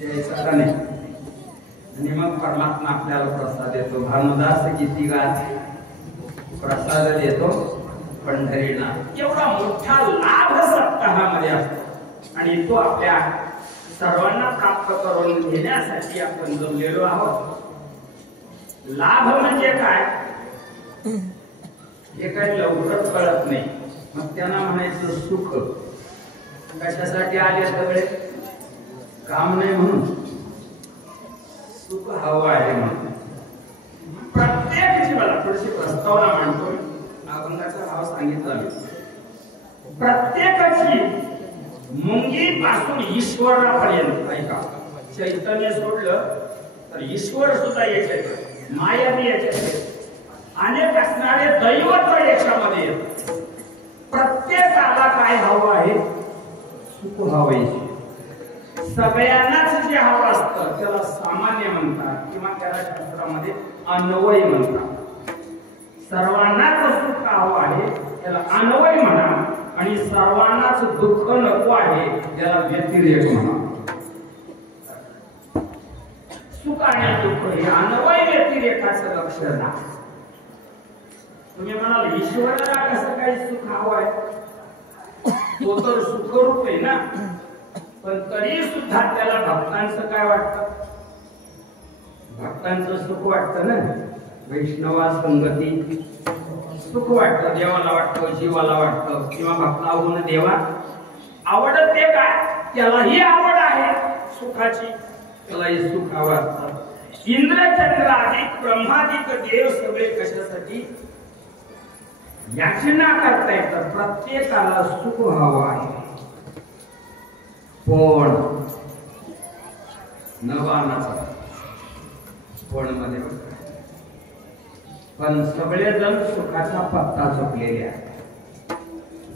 द्यायचा का नाही, आणि मग परमात्मा आपल्याला प्रसाद देतो. भानुदास गीती गात प्रसाद देतो पंढरीनाथ. एवढा मोठा लाभ सप्ताहामध्ये असतो आणि तो आपल्या सर्वांना प्राप्त करून घेण्यासाठी आपण जमलेलो आहोत. लाभ म्हणजे काय हे काही लवकर कळत नाही. मग त्यांना म्हणायचं सुख. कशासाठी आले सगळे? काम नाही म्हणून, सुख हवं आहे म्हणून. प्रत्येक जीवाला थोडीशी प्रस्तावना मांडतो. अभंगाचा भाव सांगितला मी. प्रत्येकाची मुंगी पासून ईश्वरापर्यंत, ऐका, चैतन्य सोडलं तर ईश्वर सुद्धा याच्यात, माया बी याच्यात, अनेक असणारे दैवत याच्यामध्ये येत. प्रत्येकाला काय हवं आहे? सुख हवं. सगळ्यांनाच जे हवं असतं त्याला सामान्य म्हणतात किंवा त्याला शास्त्रामध्ये अन्वय म्हणतात. सर्वांनाच सुख हवं आहे त्याला अन्वय म्हणा, आणि सर्वांनाच दुःख नको आहे त्याला व्यतिरेक म्हणा. सुख आणि दुःख हे अन्वय व्यतिरेकाचं लक्षण आहे. तुम्ही म्हणाल ईश्वराला कसं काही सुख हवं आहे? तो तर सुखरूप आहे ना, पण तरी सुद्धा त्याला भक्तांचं काय वाटतं? भक्तांचं सुख वाटतं ना. वैष्णवा संगती सुख वाटतं, देवाला वाटतं, जीवाला वाटतं, किंवा भक्ताहून देवा आवडत ते काय? त्यालाही आवड आहे सुखाची, त्यालाही सुख आवडतं. इंद्रचंद्राधिक ब्रह्माधिक देव सगळे कशासाठी? याचना करता येतं. प्रत्येकाला सुख हवं आहे, पण नवानाचा पण मध्ये, पण सगळेजण सुखाचा पत्ता चुकलेले आहेत.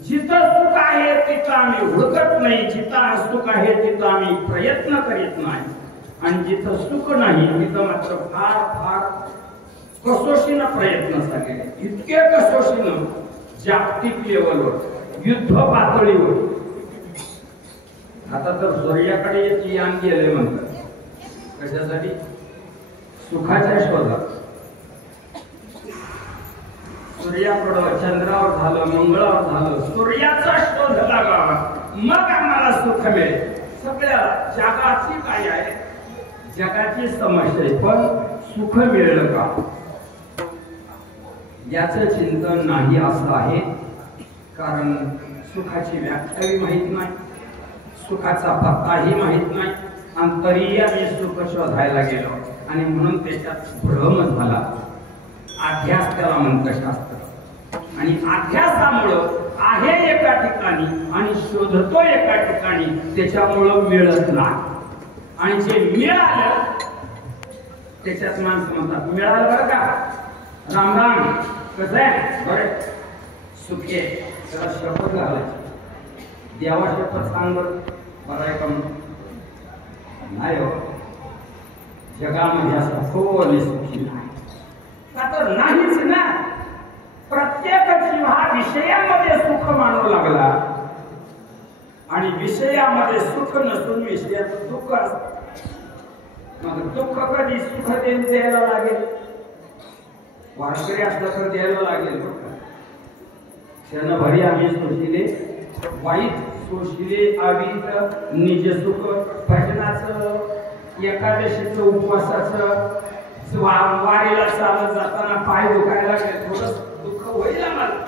जिथं सुख आहे तिथं आम्ही हुडकत नाही, जिथं सुख आहे तिथं आम्ही प्रयत्न करीत नाही, आणि जिथं सुख नाही तिथं मात्र फार फार कसोशीनं प्रयत्न झालेले. इतके कसोशीनं जागतिक लेवलवर, युद्ध पातळीवर. आता तर सूर्याकडे यान गेले म्हणतात. कशासाठी? सुखाच्या शोधात. सूर्याकडं, चंद्रावर झालं, मंगळावर झालं, सूर्याचा शोध लागावा, मग आम्हाला सुख मिळेल. सगळ्या जगाची काय आहे? जगाची समस्या आहे, पण सुख मिळेल का याचं चिंतन नाही असं आहे. कारण सुखाची व्याख्याही माहित नाही, सुखाचा पत्ताही माहित नाही, आणि तरीही आम्ही सुख शोधायला गेलो, आणि म्हणून त्याच्यात भ्रम झाला. अभ्यास त्याला म्हणतं शास्त्र, आणि अभ्यासामुळं आहे एका ठिकाणी आणि शोधतो एका ठिकाणी, त्याच्यामुळं मिळत नाही. आणि जे मिळालं त्याच्यात माणसं म्हणतात मिळालं बरं का, राम राम, कसं आहे बरं, सुखे. त्याला शपथ घालायची, देवा शपथ सांग बरं, बरं आहे का नाही हो, जगामध्ये असं कोणी सुखी नाही. का तर नाहीच ना. प्रत्येक जीव हा विषयामध्ये सुख मानू लागला, आणि विषयामध्ये सुख नसून विषयाचं दुःख असतं. मग दुःख कधी सुख द्यायला लागेल? वारकरी असलं तर द्यायला लागेल. क्षणभरी आम्ही सोशिले वाईट, सोशिले आवीत निज सुख. भजनाचं, एकादशीचं, उपवासाचं, वारीला चालत जाताना पाय दुखायला लागले, थोडं दुःख होईल आम्हाला,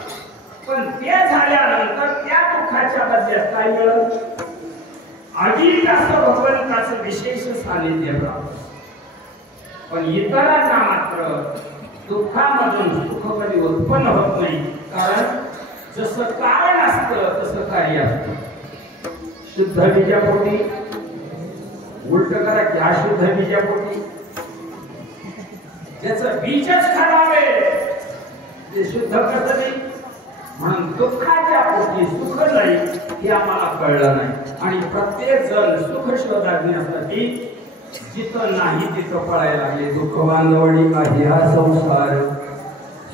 पण ते झाल्यानंतर त्या दुःखाच्या बदल्यात काय मिळत? अधिक असं भगवंताचं विशेष सानिध्य प्राप्त. पण इतरांना मात्र दुःखामधून सुख कधी उत्पन्न होत नाही, कारण जसं कारण असतं तसं कार्य असतं. शुद्ध बीजापोटी, उलट करा की अशुद्ध बीजापोटी. ज्याचं बीजच खराब आहे ते शुद्ध कसं नाही. म्हणून दुःखाच्या पोटी सुख नाही हे आम्हाला कळलं नाही, आणि प्रत्येक जण सुख शोधण्यासाठी जिथं नाही तिथं पळायला लागले. दुःख बांधवडी काही हा संसार,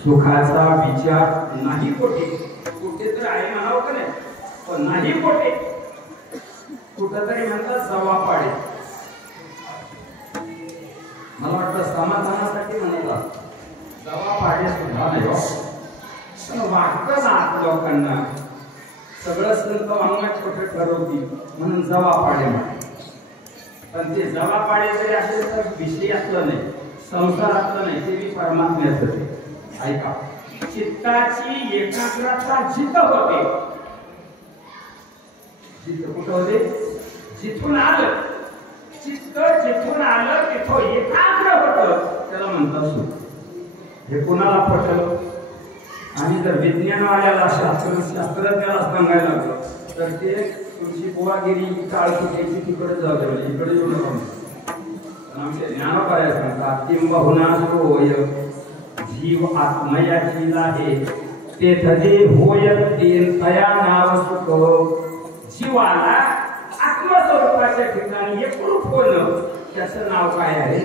सुखाचा विचार नाही पोटे. कुठे तर आहे म्हणावं का नाही, पण नाही पोटे. कुठंतरी म्हणतात जवा पाडे, लोकांना सगळं संत वाङ्मय छोटं ठरवतील म्हणून जवापाडे म्हणतात. पण ते जवापाडे जरी असेल तर विषयातलं नाही, संसारातलं नाही, ते बी परमात्म्याचं आहे. ऐका, चित्ताची एकाग्रता जिथं होते, जिथं कुठं होते, जिथून आलं चित्त, जिथून आलं तिथं एकाग्र होतं, त्याला म्हणतात सुख. हे कुणाला पटलं? आणि जर विज्ञानवाल्याला शास्त्रज्ञाला सांगायला लागलं तर ते तुमची बुवागिरी काळ चुकायची तिकडे जाऊ द्या, इकडे येऊ नका. आमचे ज्ञानोबाया सांगतात किंबहुना सोय जीव आत्मयाची आहे ते थजे होय तीन तया नाव सुख. जीवाला आत्मस्वरूपाच्या ठिकाणी एकरूप होणं त्याचं नाव काय आहे?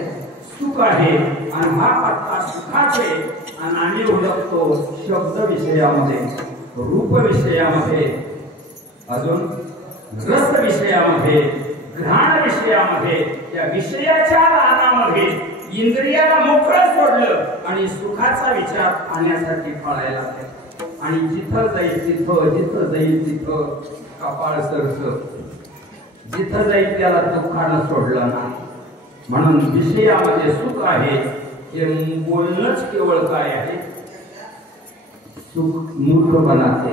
सुख आहे. आणि हा पत्ता सुखाचे. आणि आम्ही ओळखतो शब्द विषयामध्ये, रूप विषयामध्ये, अजून रस विषयामध्ये, घ्राण विषयामध्ये, या विषयाच्या रानामध्ये इंद्रियाला मोकळं सोडलं आणि सुखाचा विचार आणण्यासाठी पळायला लागले. आणि जिथं जाईल तिथं, जिथं जाईल तिथं कपाळ सरसं, जिथं जाईल त्याला दुःखानं सोडलं ना. म्हणून विषयामध्ये सुख आहे हे बोलणंच केवळ काय आहे? सुख मूर्खपणाचे.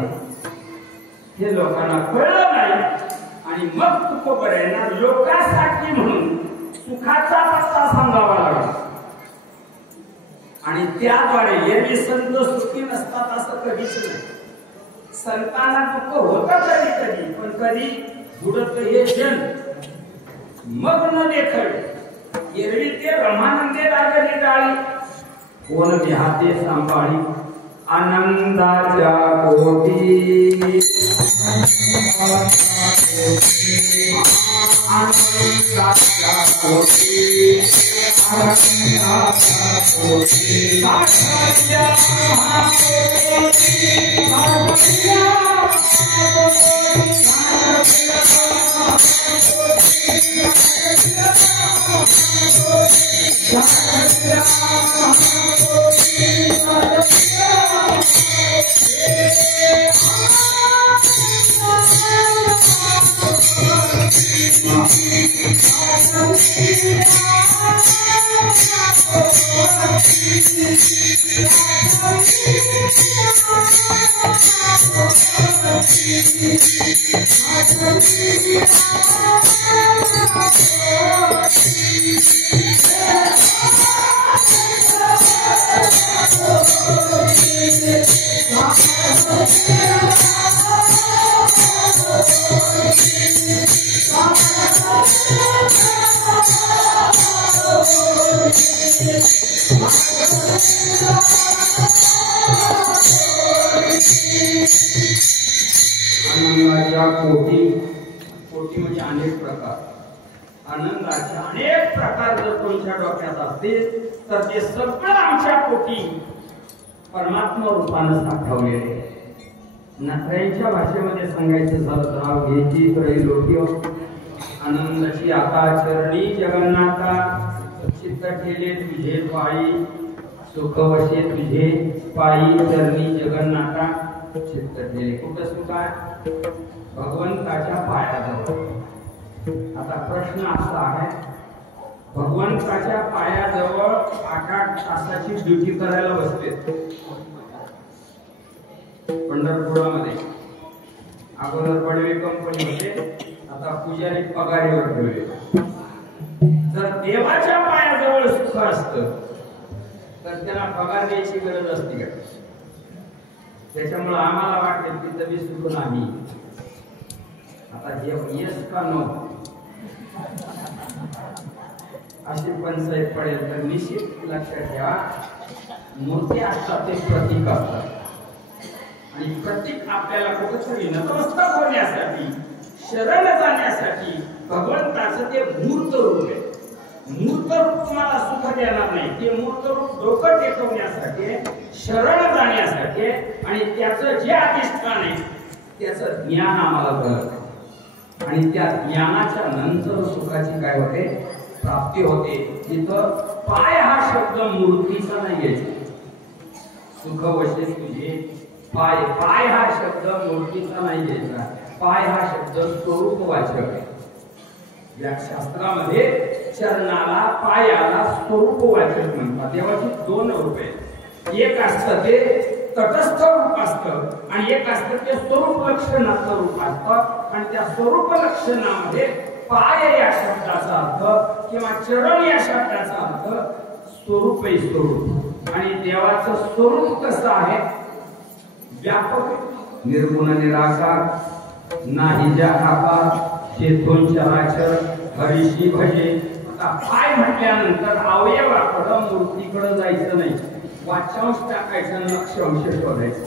हे लोकांना कळलं नाही. आणि मग तुकोबऱ्यांना लोकांसाठी म्हणून सुखाचा पत्ता सांगावा लागला. आणि त्याद्वारे एरवी संत सुखी नसतात असं कधीच नाही. संतांना दुःख होतं कधी कधी, पण कधी बुडत हे जन मग न देखड. एरवी ते ब्रह्मानंदे लागली डाळी, कोण देहाते सांभाळी आनंदाच्या कोटी. आनंदाच्या कोटी, आनंदाच्या कोटी, साक्षाच्या कोटी. कोटी म्हणजे अनेक प्रकार. आनंदाचे अनेक प्रकार जर तुमच्या डोक्यात असतील तर ते सगळं आमच्या कोटी परमात्मा रूपानं साठवलेले. नखऱ्यांच्या भाषेमध्ये सांगायचं झालं तर नाव घ्यायची त्रैलोक्य आनंदाची आता चरणी जगन्नाथा. चित्त ठेले तुझे पायी सुख वशे तुझे पायी चरणी जगन्नाथा. चित्त ठेले कुठं सुख आहे? भगवंताच्या पायाजवळ. आता प्रश्न असा आहे, भगवंताच्या पायाजवळ 8-8 तासाची ड्युटी करायला बसले पंढरपुरामध्ये. अगोदर पडवे कंपनी होते, आता पुजारी पगारीवर ठेवले. जर देवाच्या पायाजवळ सुख असतं तर त्याला पगार द्यायची गरज असते का? त्याच्यामुळे आम्हाला वाटते की तरी सुख नाही. आता येस का नो अशी पंचायत पडेल तर निश्चित लक्षात ठेवा, मूर्ती असतात ते प्रतीक असतात. आणि प्रतीक आपल्याला कुठेतरी नतमस्तक होण्यासाठी, शरण जाण्यासाठी भगवंताचं ते मूर्त रूप आहे. मूर्त रूप तुम्हाला सुख देणार नाही. ते मूर्त रूप डोकं टेकवण्यासाठी, शरण जाण्यासाठी आणि त्याचं जे अधिष्ठान आहे त्याचं ज्ञान आम्हाला कळतं. आणि त्या ज्ञानाच्या नंतर सुखाची काय होते? प्राप्ती होते. तिथं पाय हा शब्द मूर्तीचा नाही घ्यायचा. सुख वशे तुझे पाय पाय हा शब्द मूर्तीचा नाही घ्यायचा. पाय हा शब्द स्वरूपवाचक आहे. या शास्त्रामध्ये चरणाला पायाला स्वरूपवाचक म्हणतात. देवाची दोन रूप आहेत. एक असतं ते तटस्थ रूप असतं आणि एक असतं ते स्वरूप लक्षणाचं रूप असतं. आणि त्या स्वरूप लक्षणामध्ये पाय या शब्दाचा अर्थ किंवा चरण या शब्दाचा अर्थ स्वरूप आहे. स्वरूप आणि देवाचं स्वरूप कसं आहे? व्यापक, निर्गुण, निराकार, नाही ज्या आकार, चेतन चराचर, हरीशी भजे. आता पाय म्हटल्यानंतर अवयवाकडं मूर्तीकडे जायचं नाही. वाचांश टाकायचं, लक्षांश शोधायचं.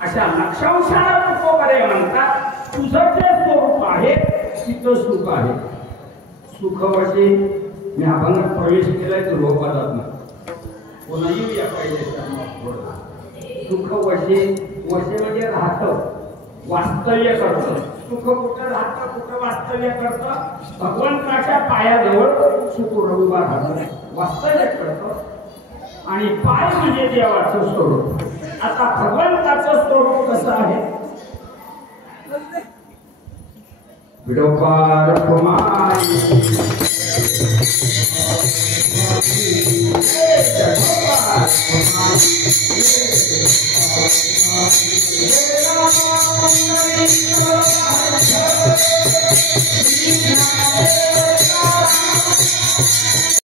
अशा लक्षांशाला तुकोबरे म्हणतात. तुझं जे स्वरूप आहे तिथं सुख आहे. सुखवशी मी अभंगात प्रवेश केलाय ध्रुवपदात. कोणाही या पाहिजे सुखवशी. वशी म्हणजे राहतं, वास्तव्य करतं. सुख कुठं राहतं, कुठं वास्तव्य करतं? भगवंताच्या पायाजवळ सुख उभा राहतं, वास्तव्य करतं. आणि पाय म्हणजे देवाचं स्वरूप. आता भगवंताचं स्वरूप कसं आहे? विडोपार कुमार